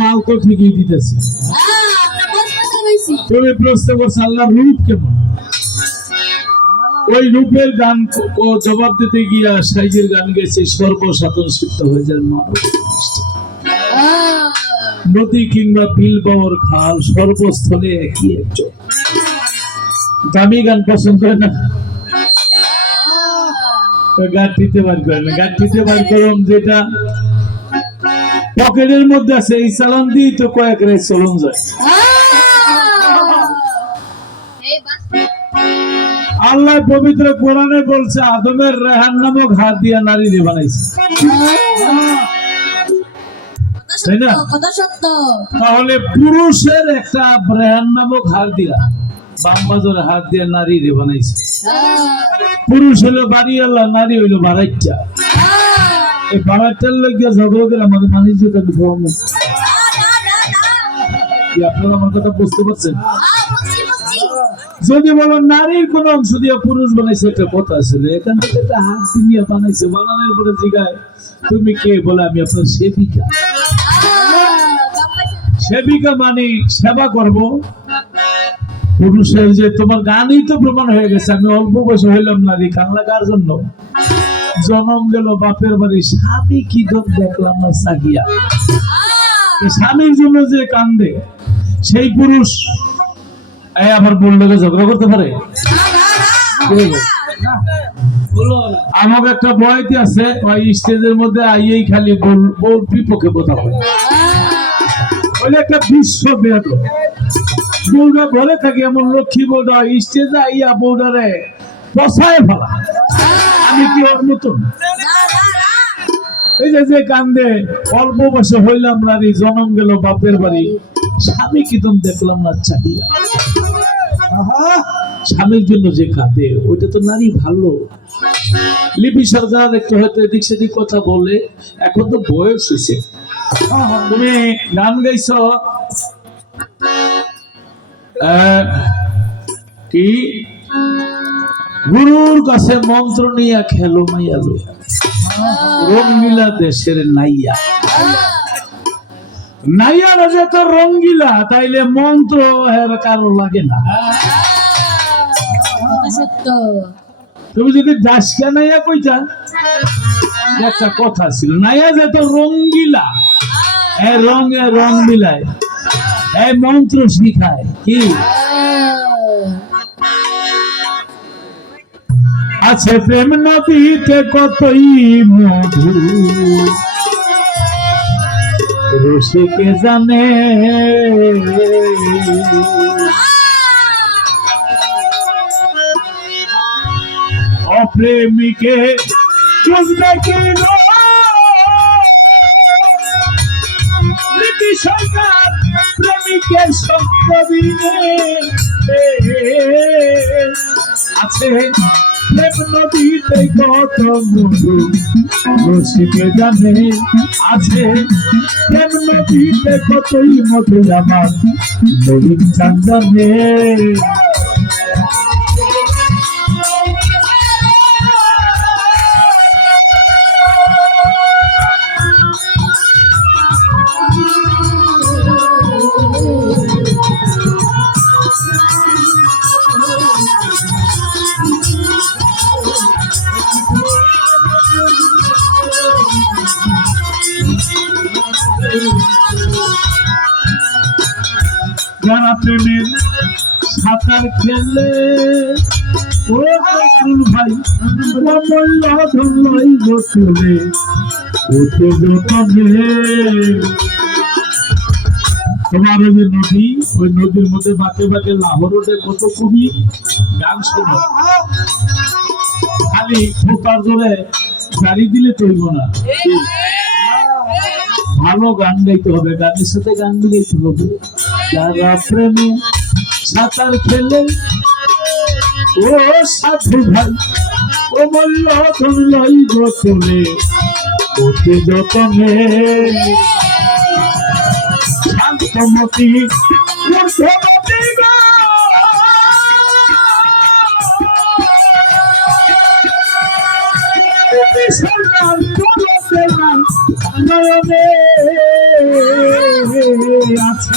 মাল তো ঠিকই দিতেছে। তুমি প্রশ্ন করছ রূপ কেমন? ওই রূপের গান ও জবাব দিতে গিয়া সাইজের গান গেছে সর্বসাধন সিদ্ধ হয়ে মানব নদী কিংবা বিল বাবর খাল সর্বস্থলে একই একজন। দামি গান পছন্দ হয় না? বার করে না বার করম যেটা। পকেটের মধ্যে আছে এই চালান দিয়ে তো কয়েক রে চলন যায়। আল্লাহ পবিত্র কোরআনে বলছে আদমের রেহান নামক হাত দিয়া নারী রে বানাইছে। তাই না? তাহলে পুরুষের একটা রেহান নামক হাত দিয়া বাম হাত দিয়া নারী রে বানাইছে। পুরুষ হলো বাড়ি আল্লাহ নারী হইল বাড়াইটা এই বাড়াইটার লোকিয়া ঝগড়া করে আমাদের মানুষ যেটা আপনারা আমার কথা বুঝতে পারছেন? যদি বলো নারীর কোন অংশ দিয়ে পুরুষ বানাইছে একটা কথা ছিল এখান থেকে একটা হাত দিয়ে বানাইছে বানানোর পরে জিগায় তুমি কে? বলে আমি আপনার সেবিকা। সেবিকা মানে সেবা করব পুরুষের যে তোমার গানই তো প্রমাণ হয়ে গেছে আমি অল্প বয়সে হইলাম নারী কান্না কার জন্য? জনম গেল বাপের বাড়ি স্বামী কি দোষ দেখলাম না সাকিয়া স্বামীর জন্য যে কান্দে সেই পুরুষ এই আবার বললে ঝগড়া করতে পারে? আমার একটা বয়তি আছে ওই স্টেজের মধ্যে আইয়েই খালি বল বউর বিপক্ষে কথা হয় একটা বিশ্ব বেদ বউরা বলে থাকে, এমন লক্ষ্মী বউটা স্টেজে আইয়া বউডারে বসায় ফেলা। আমি কি ওর মতন এই যে যে কান্দে, অল্প বয়সে হইলাম নারী জনম গেল বাপের বাড়ি। স্বামী কি তুমি দেখলাম না চাহিয়া স্বামীর জন্য যে কাঁদে, ওইটা তো নারী ভালো। লিপি সরকার একটু হয়তো এদিক সেদিক কথা বলে, এখন তো বয়স হয়েছে তুমি গান গাইছ? কি? গুরুর কাছে মন্ত্র নিয়া খেলো মাইয়া লইয়া। রঙ্গিলা দেশের নাইয়া। নাইয়ারা যে তো রঙ্গিলা, তাইলে মন্ত্র কারও লাগে না। তুমি যদি দাসকা নাইয়া কইতা, একটা কথা ছিল, নাইয়া যে তো রঙ্গিলা, এ রঙে রং মিলায়। এই মন্ত্র শিখায়। কি? আছে প্রেম নদীতে কতই মধু রসিকে জানে। অপ্রেমিকে বুঝবে কি সরকার আছে প্রেম নদীতে কত মধু আছে প্রেম নদীতে কতই মধু আমার চান্দানে যারা প্রেমের সাঁতার খেলে ও ভাই অমূল্য তোমার ওই নদী ওই নদীর মধ্যে বাঁকে বাঁকে লাহোর ওঠে কত কবি? গান শোনো। খালি ফোটার জোরে গাড়ি দিলে চলব না। ভালো গান গাইতে হবে গানের সাথে গান গাইতে হবে। যারা প্রেমে সাঁতার খেলে, ও সাধু ভাই, ও বলল ধরলই গোতলে ওতে যতনে শান্তমতি নয়নে আছে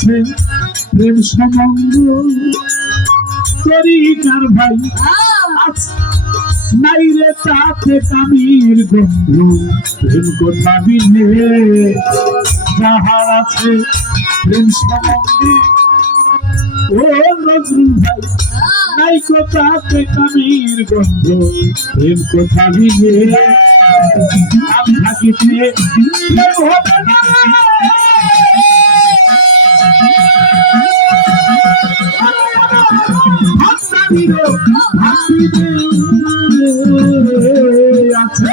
আছে প্রেম সম্বন্ধ নাই রে তাতে কামির বন্ধু প্রেম কথা বিনে? যাহার আছে প্রেম সম্বন্ধে ও নজরুল ভাই নাই কোথাতে কামির বন্ধু প্রেম কথা বিনে? আমি থাকিতে প্রেম হবে না আছে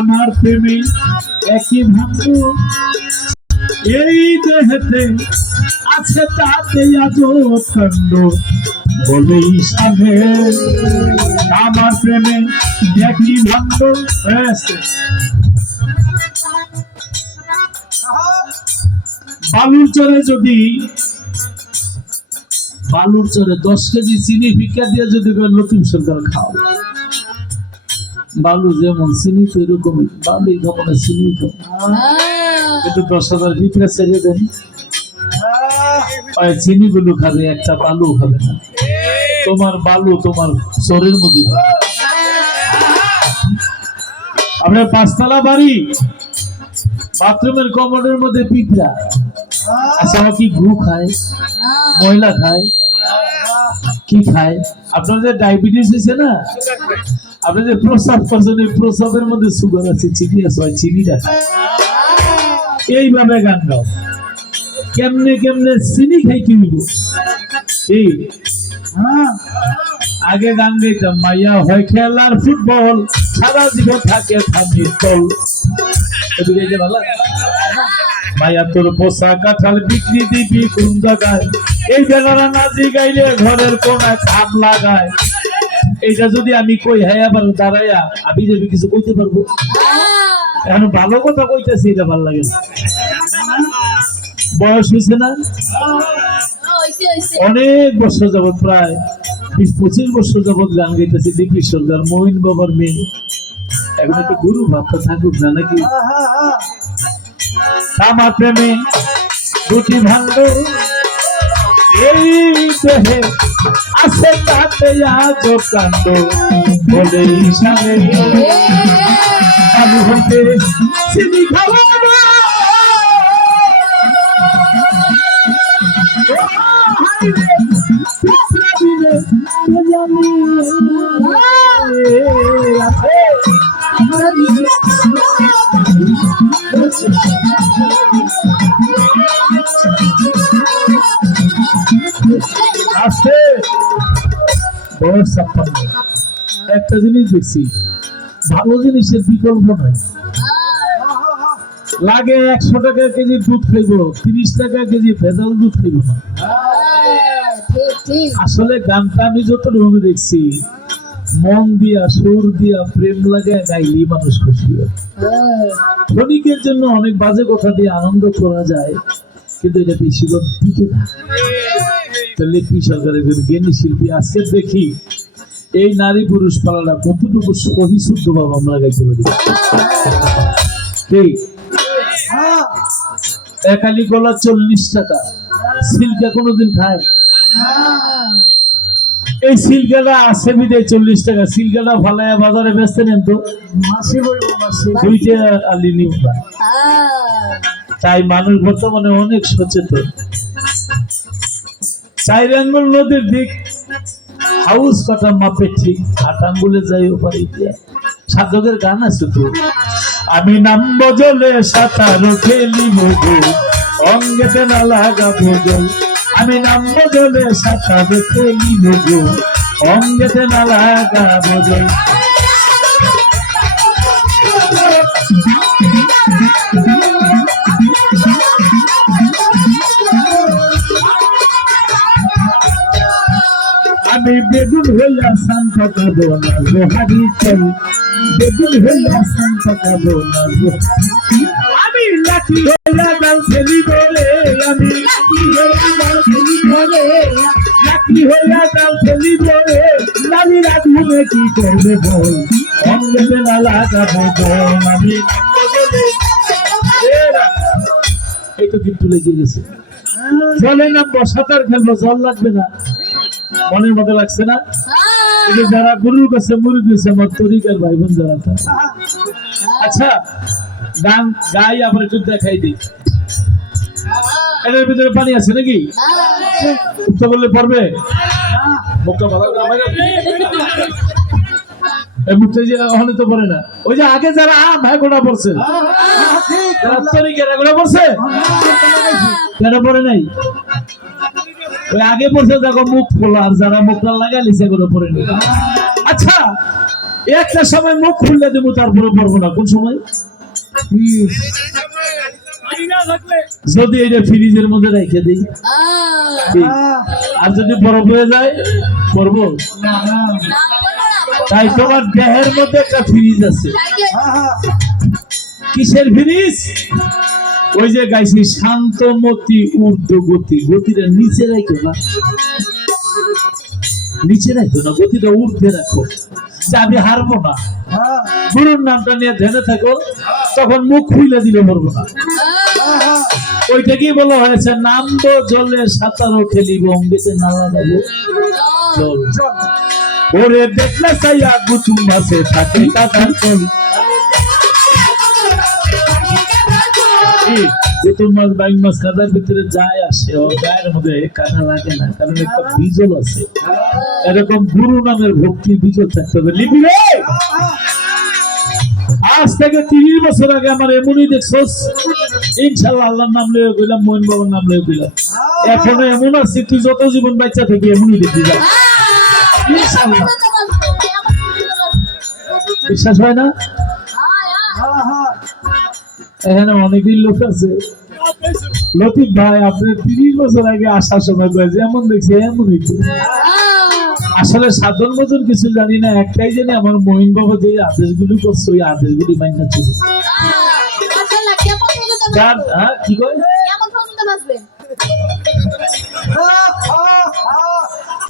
আমার প্রেমে একই ভাঙ্গ খণ্ড বলেই সাধে। আমার প্রেমে একই ভাঙ্গ হয়েছে। বালুর চরে যদি বালুর চরে দশ কেজি চিনি ভিক্ষা দিয়ে যদি নতুন সরকার খাও। বালু যেমন চিনি তো এরকমই বালুই খাব না চিনি খাব একটু দশ হাজার ভিতরে ছেড়ে দেন। ওই চিনি গুলো খাবে, একটা বালু খাবে না। তোমার বালু তোমার শরীর মধ্যে আপনার পাঁচতলা বাড়ি, বাথরুমের কমোডের মধ্যে পিঁপড়া। আচ্ছা আমার কি গু খায়? ময়লা খায়? কি খায়? আপনার যে ডায়াবেটিস হয়েছে না আপনি যে প্রস্রাব করছেন এই প্রস্রাবের মধ্যে সুগার আছে, চিনি আছে চিনিটা খায়। এইভাবে গান গাও। কেমনে কেমনে চিনি খাই কিনব এই হ্যাঁ? আগে গান গাইতাম মাইয়া হয় খেলার ফুটবল সারা জীবন থাকে থামি তল? মাইয়া তোর পোষা কাঁঠাল বিক্রি দিবি কোন জায়গায়? এই বেলারা নাচি গাইলে ঘরের কোনায় খাম লাগায়। এইটা যদি আমি কই হ্যাঁ আবার দাঁড়াইয়া আমি যদি কিছু কইতে পারব? এখন ভালো কথা কইতেছি এটা ভালো লাগে না। বয়স হয়েছে না? অনেক বছর যাবত প্রায় বিশ পঁচিশ বছর যাবত গান গাইতেছি। দিব্যি সরকার মোহিন বাবার মেয়ে। এখন একটু গুরু ভাবটা থাকুক না নাকি? আমার প্রেমে দুটি ভাঙ্গ এই দেহে আছে তাতে আজ কাণ্ড। বলে ইশারে আমি হতে চিনি খাওয়া বয়স একটা জিনিস দেখছি, ভালো জিনিসের বিকল্প নাই। লাগে একশো টাকা কেজি দুধ খাইব, তিরিশ টাকা কেজি ভেজাল দুধ খাইব না। আসলে গানটা আমি যতটুকু দেখছি মন দিয়া সুর দিয়া প্রেম লাগে গাইলেই মানুষ খুশি হয়। ক্ষণিকের জন্য অনেক বাজে কথা দিয়ে আনন্দ করা যায় কিন্তু এটা বেশিরভাগ টিকে না। তাহলে কি সরকারের জ্ঞানী শিল্পী আজকে দেখি এই নারী পুরুষ পালাটা কতটুকু সহি শুদ্ধ ভাব আমরা গাইতে পারি? ঠিক। একালি গলা চল্লিশ টাকা সিল্কা কোনোদিন খায় এই সিল্কাটা আছে বিদে চল্লিশ টাকা। সিল্কাটা ফালাইয়া বাজারে বেচতে নেন তো। মাসি বলব মাসি দুইটা আলি নিব তাই মানুষ বর্তমানে অনেক সচেতন। চার আঙ্গুল নদীর দিক। হাউস কাটা মাপে ঠিক। আট আঙ্গুলে যাই পারি সাধকের গান আছে তো। আমি নাম বজলে সাঁতার খেলি মগু অঙ্গেতে না লাগাবো জল আমি নাম বদলে সাথা দেখে নিব অঙ্গেতে না লাগা বদল আমি বেগুন হইয়া শান্ত পাবো না লোহারি চাই বেগুন হইয়া শান্ত পাবো না আমি লাঠি হইয়া কি করবে বল? অঙ্গতে না লাগাবো বল আমি এই তো কিন্তু লেগে গেছে। জলে নামবো সাঁতার খেলব, জল লাগবে না। মনের মতো লাগছে না? যারা গুরুর কাছে মুড়ি দিয়েছে, আমার তরিকার ভাই বোন যারা আচ্ছা গান গাই, আবার একটু দেখাই দিই। এটার ভিতরে পানি আছে নাকি? বললে পারবে মুখটা ভালো ওখানে তো পড়ে না। ওই যে আগে যারা ভাই গোটা পড়ছে। যারা পড়ছে? কেন পড়ে নাই? ওই আগে পড়ছে দেখো মুখ খোলা আর যারা সেগুলো পড়ে নি আচ্ছা একটা সময় মুখ খুললে দেবো তারপরে পড়ব না। কোন সময়? যদি এটা ফ্রিজের মধ্যে রেখে দিই। আর যদি বরফ হয়ে যায় পড়ব? তাই তোমার দেহের মধ্যে একটা ফ্রিজ আছে। কিসের ফ্রিজ? ওই যে গাইছি শান্তমতি ঊর্ধ্ব গতি। গতিটা নিচে রাখো না। নিচে রাখো না গতিটা ঊর্ধ্বে রাখো। যে আমি হারবো না। গুরুর নামটা নিয়ে ধ্যানে থাকো তখন মুখ খুলে দিলে পারব না। ওইটা কি বলা হয়েছে? নামবো জলে সাঁতারও খেলিব অঙ্গেতে না লাগাবো জল। মাছ মাছ কাদার ভিতরে যায় আসে ও গায়ের মধ্যে লাগে না, কারণ একটা বিজল আছে। এরকম গুরু নামের ভক্তি বিজল থাকতে হবে। রে! আজ থেকে তিরিশ বছর আগে আমার এমনই দেখছোস? ইনশাল্লাহ আল্লাহর নাম লয়ে গেলাম মোহন বাবার নাম লয়ে গেলাম এখনও এমন আছে, তুই যত জীবন বাচ্চা থেকে এমনই দেখবি যা। ইনশাল্লাহ বিশ্বাস হয় না? এখানে অনেকই লোক আছে। লতিফ ভাই আপনি তিরিশ বছর আগে আসার সময় কয়েছে এমন দেখছি এমন হইতো আসলে সাধারণ মতন কিছু জানি না একটাই জানি আমার মহিন বাবা যে আদেশগুলি করছে ওই আদেশগুলি মাইনা ছিল। হ্যাঁ কি কয়?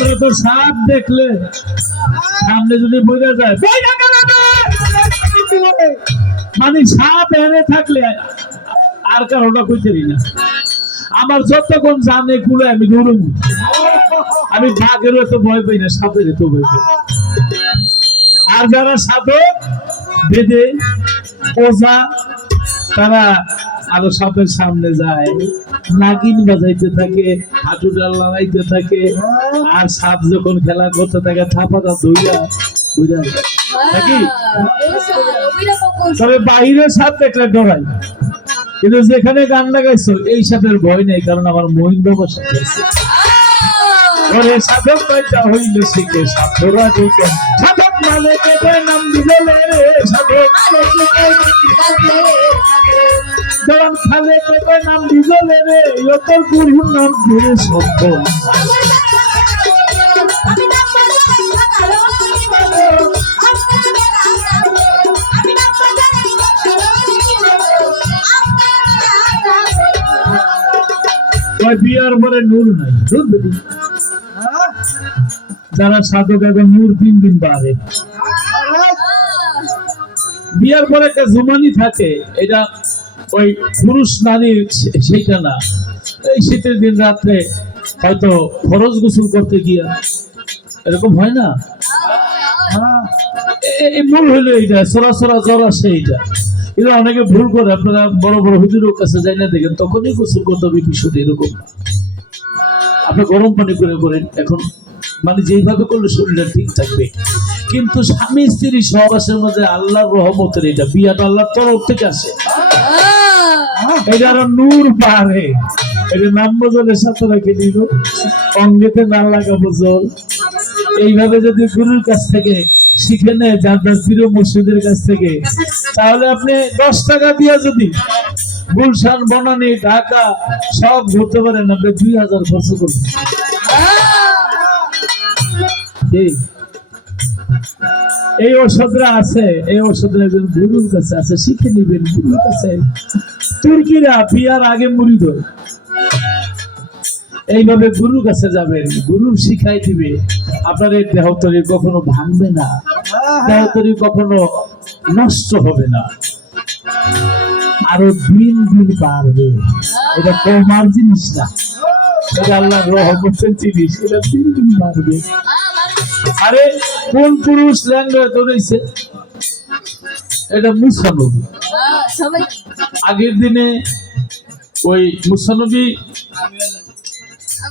আমরা তো সাপ দেখলে সামনে যদি বোঝা যায় মানে সাপ এনে থাকলে আর কারোটা কইতে না। আমার যতক্ষণ জানে কুলে আমি দৌড়ব আমি বাঘের তো ভয় পাই না, সাপের তো ভয় পাই। আর যারা সাধক বেদে ওজা, তারা আরও সাপের সামনে যায়। নাগিন বাজাইতে থাকে হাঁটু ডাল লাগাইতে থাকে আর সাপ যখন খেলা করতে থাকে থাপাটা ধুইয়া বুঝা নাকি? তবে বাহিরে সাপ দেখলে ডরাই কিন্তু যেখানে গান লাগাইছো এই সাপের ভয় নেই কারণ আমার মহিন বাবার সাথে আছে। ওরে সাধক হইল শিখে সাধরা দিকে সাধক মালে কেটে নাম দিলে সাধক খালে কেটে নাম দিলে রে ইয়তর গুরুর নাম ধরে সত্য নাই যারা সাধক এখন নূর দিন দিন বাড়ে। বিয়ার পরে একটা জুমানি থাকে, এটা ওই পুরুষ নারীর সেইটা না। এই শীতের দিন রাত্রে হয়তো ফরজ গোসল করতে গিয়া এরকম হয় না? মূল হইল এইটা, সরাসরা জ্বর আসে এইটা। এটা অনেকে ভুল করে, আপনারা বড় বড় হুজুরের কাছে যাই না দেখেন, তখনই গোসল করতে হবে, বিষয়টা এরকম আপনি গরম পানি করে করেন, এখন মানে যেইভাবে করলে শরীরটা ঠিক থাকবে। কিন্তু স্বামী স্ত্রী সহবাসের মধ্যে আল্লাহর রহমতের এটা বিয়াটা আল্লাহর তরফ থেকে আসে। এটা নূর পারে এটা নাম বজলের সাথে রাখে দিল। অঙ্গেতে না লাগাবো জল। এইভাবে যদি গুরুর কাছ থেকে শিখে নেয় যার প্রিয় মসজিদের কাছ থেকে, তাহলে আপনি দশ টাকা দিয়ে যদি গুলশান, বনানি, ঢাকা সব ঘুরতে পারেন, আপনি দুই হাজার খরচ করবেন। এই। ওষুধরা আছে, এই ওষুধরা একজন গুরুর কাছে আছে, শিখে নিবেন, গুরুর কাছে। তুর্কিরা বিয়ার আগে মুড়ি ধরে। এইভাবে গুরুর কাছে যাবেন গুরু শিখাই দিবে। আপনার এই দেহতরি কখনো ভাঙবে না দেহতরি কখনো নষ্ট হবে না। আরও দিন দিন বাড়বে। এটা কমার জিনিস না। এটা আল্লাহ রহমতের জিনিস। এটা দিন দিন বাড়বে। আরে কোন পুরুষ ল্যাঙ্গা ধরেছে? এটা সবাই আগের দিনে ওই মুসানবী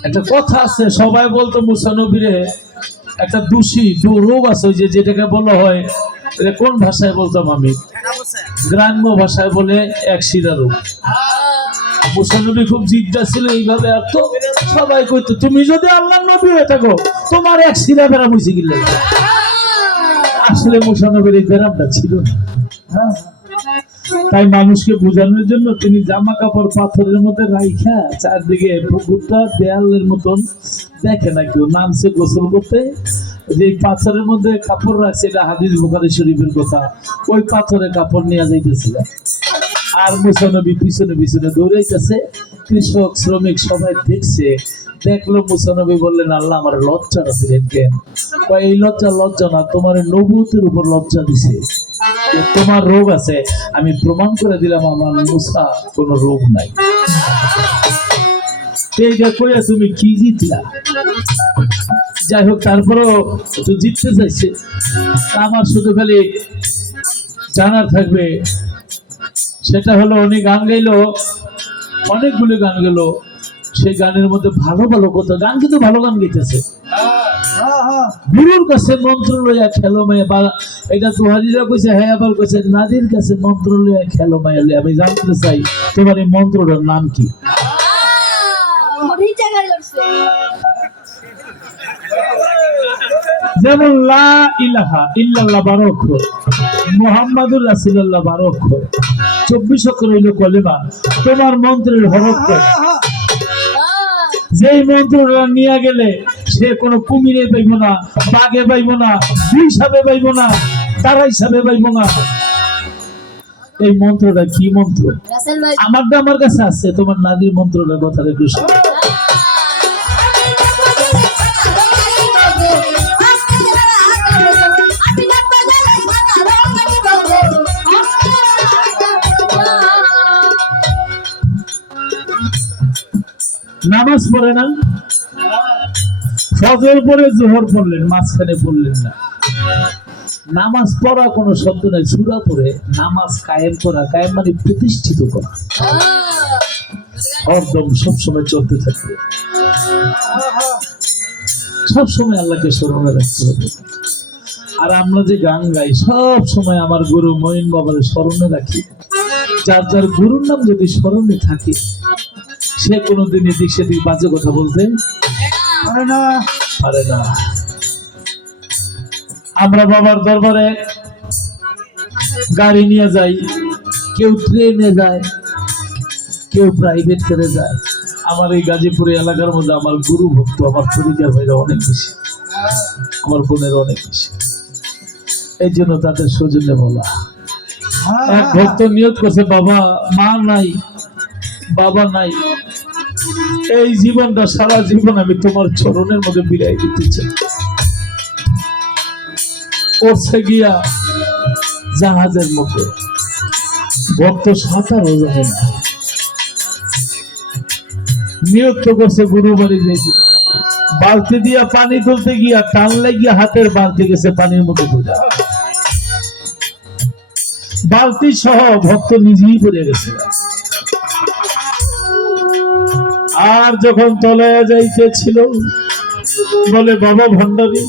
একটা কথা আছে, সবাই বলতো মুসানবীরে একটা দোষী, দু রোগ আছে যে যেটাকে বলা হয় কোন ভাষায় বলতাম আমি? গ্রাম্য ভাষায় বলে এক শিরা রোগ। মুসানবী খুব জিজ্ঞা ছিল এইভাবে, আর তো সবাই কইতো, তুমি যদি আল্লাহ নবী হয়ে থাকো, তোমার এক শিরা বেড়া মুছে গেলে আসলে মুসানবীর এই ব্যারামটা ছিল না। হ্যাঁ। তাই মানুষকে বোঝানোর জন্য তিনি জামা কাপড় পাথরের মধ্যে রাইখা চারদিকে পুকুরটা দেয়ালের মতন দেখে না কেউ। নামছে গোসল করতে। যে পাথরের মধ্যে কাপড় রাখছে, এটা হাদিস বুখারি শরীফের কথা। ওই পাথরে কাপড় নিয়ে যাইতেছিল। আর মুসানবী পিছনে পিছনে দৌড়াইতেছে। কৃষক, শ্রমিক সবাই দেখছে দেখল মুসানবী বললেন, আল্লাহ আমার লজ্জাটা দিলেন কেন? এই লজ্জা লজ্জা না, তোমার নবুতের উপর লজ্জা দিছে। তোমার রোগ আছে, আমি প্রমাণ করে দিলাম, আমার মুসা কোনো রোগ নাই। এইটা কইয়া তুমি কি জিতলা? যাই হোক, তারপরেও তো জিততে চাইছে। আমার শুধু খালি জানার থাকবে, সেটা হলো উনি গান গাইলো, অনেকগুলো গান গেল সেই গানের মধ্যে ভালো ভালো কথা, গান কিন্তু ভালো গান গাইতেছে গুরুর কাছে মন্ত্র লইয়া খেলো মেয়ে বা এটা তুহারিরা কইছে হ্যাঁ আবার কইছে, নাদির কাছে মন্ত্র লইয়া খেলো মেয়ে লইয়া। আমি জানতে চাই, তোমার এই মন্ত্রটার নাম কি যেমন লা ইলাহা ইল্লাল্লাহ বারো মুহাম্মাদুর অক্ষর, চব্বিশ অক্ষর হইল কলেমা, তোমার মন্ত্রের হরফ কয়টা? যেই মন্ত্রটা নিয়ে গেলে সে কোনো কুমিরে পাইব না বাঘে পাইব না হিসাবে পাইব না তারা হিসাবে পাইব না। এই মন্ত্রটা কি মন্ত্র? আমার আমারটা আমার কাছে আছে তোমার নাদির মন্ত্রটা কথা একটু নামাজ পড়ে না? ফজর পরে জোহর পড়লেন, মাঝখানে পড়লেন না। নামাজ পড়া কোনো শব্দ নাই, সুরা পড়ে, নামাজ কায়েম করা, কায়েম মানে প্রতিষ্ঠিত করা। হরদম সবসময় চলতে থাকবে। সবসময় আল্লাহকে স্মরণে রাখতে হবে। আর আমরা যে গান গাই সব সময় আমার গুরু মহিন বাবার স্মরণে রাখি। যার যার গুরুর নাম যদি স্মরণে থাকে সে কোনোদিন এদিক সেদিক বাজে কথা বলতে পারে না। পারে না। আমরা বাবার দরবারে গাড়ি নিয়ে যাই, কেউ ট্রেনে যায়, কেউ প্রাইভেট করে যায়। আমার এই গাজীপুরে এলাকার মধ্যে আমার গুরু ভক্ত, আমার পরিচয় ভাইরা অনেক বেশি। আমার বোনের অনেক বেশি। এই জন্য তাদের সৌজন্যে বলা। এক ভক্ত নিয়োগ করছে, বাবা মা নাই, বাবা নাই। এই জীবনটা, সারা জীবন আমি তোমার চরণের মধ্যে বিলাই দিতে চাই। করছে গিয়া জাহাজের মধ্যে। ভক্ত সাঁতারও জানে না। নিয়োগ তো করছে গুরু বাড়ি যাইতে বালতি দিয়া পানি তুলতে গিয়া টান লাগিয়া হাতের বালতি গেছে পানির মধ্যে বোঝা বালতি সহ ভক্ত নিজেই পড়ে গেছে। আর যখন তলায় যাইতেছিল, বলে, বাবা ভণ্ডারী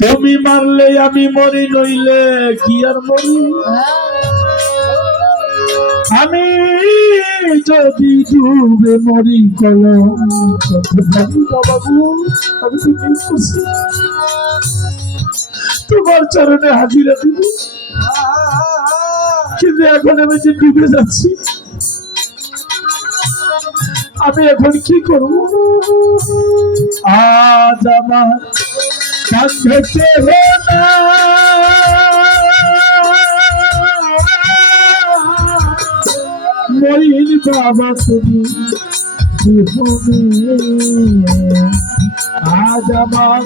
তুমি মারলে আমি মরি নইলে কি আর মরি? আমি যদি ডুবে মরি কলম বাবু আমি তো করছি? তোমার চরণে হাজিরা দিব। কিন্তু এখন আমি যে ডুবে যাচ্ছি আমি এখন কি করব? আজ আমার কাছে না। মরিল বাবা তুমি আজ আমার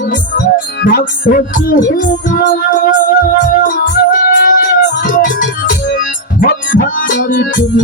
ভক্তারি তুমি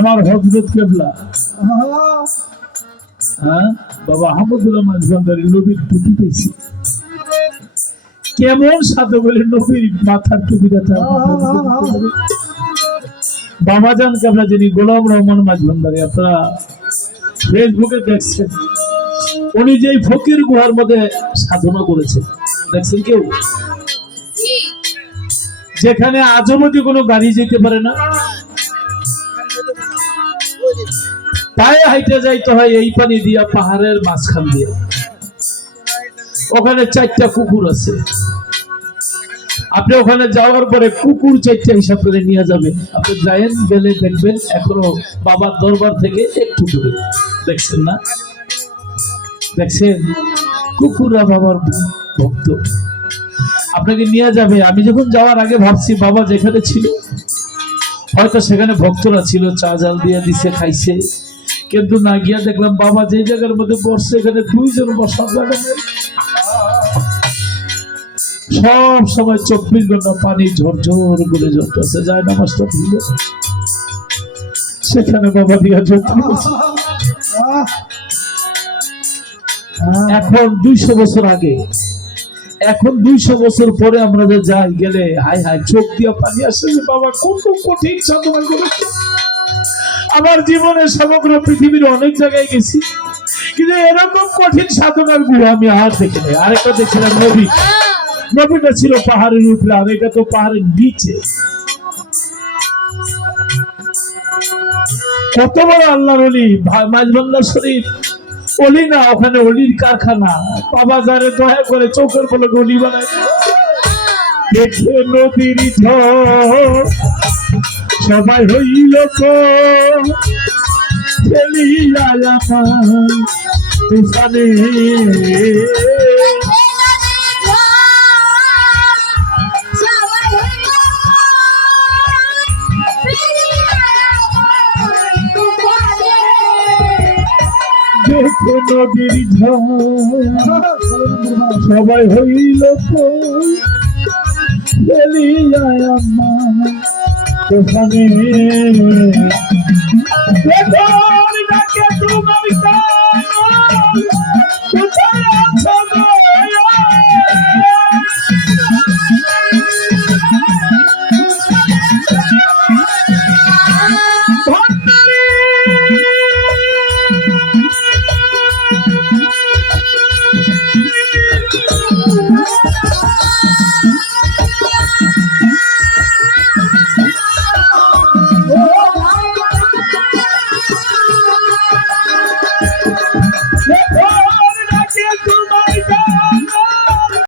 আমার হজরত কেবলা। হ্যাঁ? বাবা আহমদুল্লাহ মাঝবান্দারি নবীর টুপি পেয়েছি। কেমন সাথে বলে নবীর মাথার টুপিটা তার মাথার মধ্যে দিতে পারে? বাবা জান কেবলা যিনি গোলাম রহমান মাঝবান্দারি আপনারা ফেসবুকে দেখছেন। উনি যেই ফকির গুহার মধ্যে সাধনা করেছেন। দেখছেন কেউ? যেখানে আজও মধ্যে কোনো গাড়ি যেতে পারে না। পায়ে হাইটে যাইতে হয়, এই পানি দিয়া পাহাড়ের মাঝখান দিয়া। ওখানে চারটা কুকুর আছে। আপনি ওখানে যাওয়ার পরে কুকুর চারটা হিসাব করে নিয়ে যাবেন আপনি যায়েন, গেলে দেখবেন এখনও বাবার দরবার থেকে একটু দূরে। দেখছেন না? দেখছেন? কুকুররা বাবার ভক্ত। আপনাকে নিয়ে যাবে। আমি যখন যাওয়ার আগে ভাবছি, বাবা যেখানে ছিল, হয়তো সেখানে ভক্তরা ছিল, চা জাল দিয়ে দিছে, খাইছে। কিন্তু না গিয়া দেখলাম বাবা যে জায়গার মধ্যে বসছে, এখানে দুইজন বসার জায়গা নেই। সব সময় চব্বিশ ঘণ্টা পানি ঝরঝর করে ঝরতেছে যায় না মাসটা ভুলে সেখানে বাবা দিয়া ঝরতে এখন দুইশো বছর আগে, এখন দুইশো বছর পরে আমরা যে যাই গেলে হাই হাই চোখ দিয়া পানি আসে যে বাবা, কত কঠিন সাধনা করেছে। আমার জীবনে সমগ্র পৃথিবীর অনেক জায়গায় গেছি। কিন্তু এরকম কঠিন সাধনার গুরু আমি আর দেখি নাই আরেকটা দেখছিলাম নবী। নবীটা ছিল পাহাড়ের উপরে, আর এটা তো পাহাড়ের নিচে। কত বড় আল্লাহর অলি। মাঝবাংলা শরীফ অলি না, ওখানে অলির কারখানা। বাবা যারে দয়া করে চোখের বলে গলি বানায়। দেখে নদীর ঝড়। সবাই হইল তুফানে। নদীর সবাই হইল তো। আমার তোফানে দেখো ডাকে তোমার